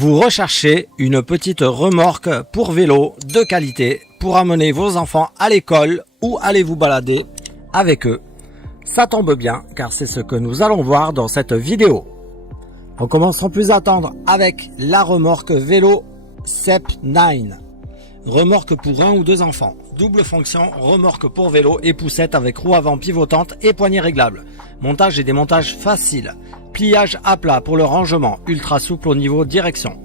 Vous recherchez une petite remorque pour vélo de qualité pour amener vos enfants à l'école ou aller vous balader avec eux. Ça tombe bien car c'est ce que nous allons voir dans cette vidéo. On commence sans plus attendre avec la remorque vélo CEP9. Remorque pour un ou deux enfants. Double fonction, remorque pour vélo et poussette avec roue avant pivotante et poignée réglable. Montage et démontage facile. Pliage à plat pour le rangement, ultra souple au niveau direction.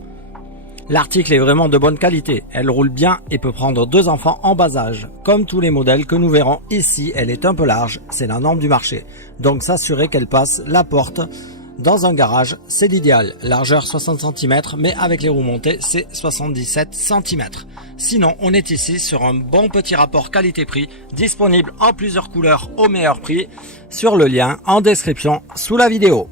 L'article est vraiment de bonne qualité. Elle roule bien et peut prendre deux enfants en bas âge. Comme tous les modèles que nous verrons ici, elle est un peu large, c'est la norme du marché. Donc s'assurer qu'elle passe la porte dans un garage, c'est l'idéal. Largeur 60 cm, mais avec les roues montées, c'est 77 cm. Sinon, on est ici sur un bon petit rapport qualité-prix, disponible en plusieurs couleurs au meilleur prix, sur le lien en description sous la vidéo.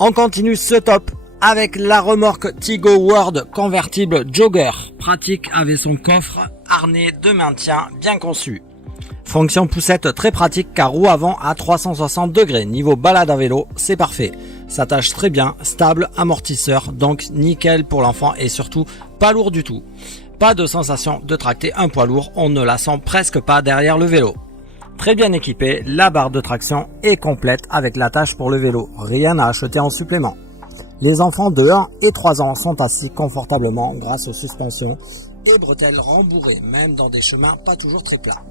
On continue ce top avec la remorque Tigo World convertible Jogger. Pratique avec son coffre, harnais de maintien bien conçu. Fonction poussette très pratique car roue avant à 360 degrés. Niveau balade à vélo, c'est parfait. S'attache très bien, stable, amortisseur, donc nickel pour l'enfant et surtout pas lourd du tout. Pas de sensation de tracter un poids lourd, on ne la sent presque pas derrière le vélo. Très bien équipée, la barre de traction est complète avec l'attache pour le vélo. Rien à acheter en supplément. Les enfants de 1 et 3 ans sont assis confortablement grâce aux suspensions et bretelles rembourrées, même dans des chemins pas toujours très plats.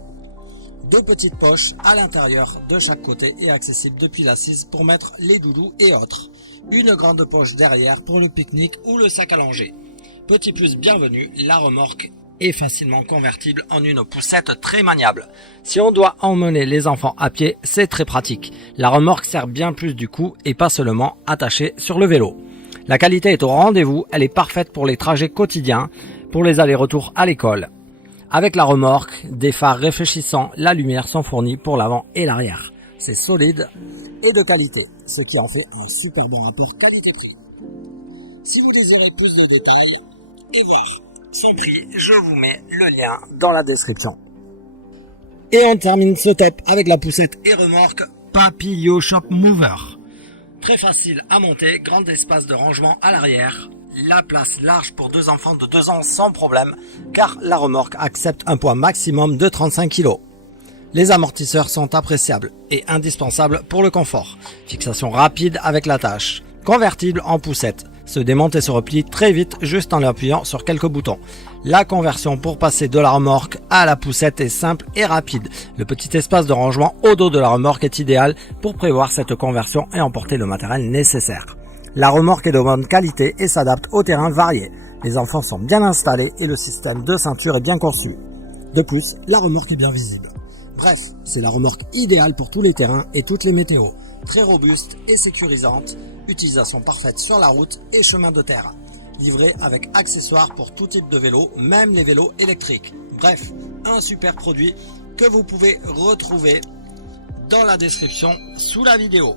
Deux petites poches à l'intérieur de chaque côté et accessibles depuis l'assise pour mettre les doudous et autres. Une grande poche derrière pour le pique-nique ou le sac à langer. Petit plus bienvenu, la remorque est facilement convertible en une poussette très maniable. Si on doit emmener les enfants à pied, c'est très pratique. La remorque sert bien plus du coup et pas seulement attachée sur le vélo. La qualité est au rendez-vous, elle est parfaite pour les trajets quotidiens, pour les allers-retours à l'école. Avec la remorque, des phares réfléchissants, la lumière sont fournis pour l'avant et l'arrière. C'est solide et de qualité, ce qui en fait un super bon rapport qualité-prix. Si vous désirez plus de détails et voir son prix, je vous mets le lien dans la description. Et on termine ce top avec la poussette et remorque Papilio Shop Mover. Très facile à monter, grand espace de rangement à l'arrière. La place large pour deux enfants de 2 ans sans problème, car la remorque accepte un poids maximum de 35 kg. Les amortisseurs sont appréciables et indispensables pour le confort. Fixation rapide avec l'attache. Convertible en poussette. Se démonte et se replie très vite juste en appuyant sur quelques boutons. La conversion pour passer de la remorque à la poussette est simple et rapide. Le petit espace de rangement au dos de la remorque est idéal pour prévoir cette conversion et emporter le matériel nécessaire. La remorque est de bonne qualité et s'adapte aux terrains variés. Les enfants sont bien installés et le système de ceinture est bien conçu. De plus, la remorque est bien visible. Bref, c'est la remorque idéale pour tous les terrains et toutes les météos. Très robuste et sécurisante, utilisation parfaite sur la route et chemin de terre. Livrée avec accessoires pour tout type de vélo, même les vélos électriques. Bref, un super produit que vous pouvez retrouver dans la description sous la vidéo.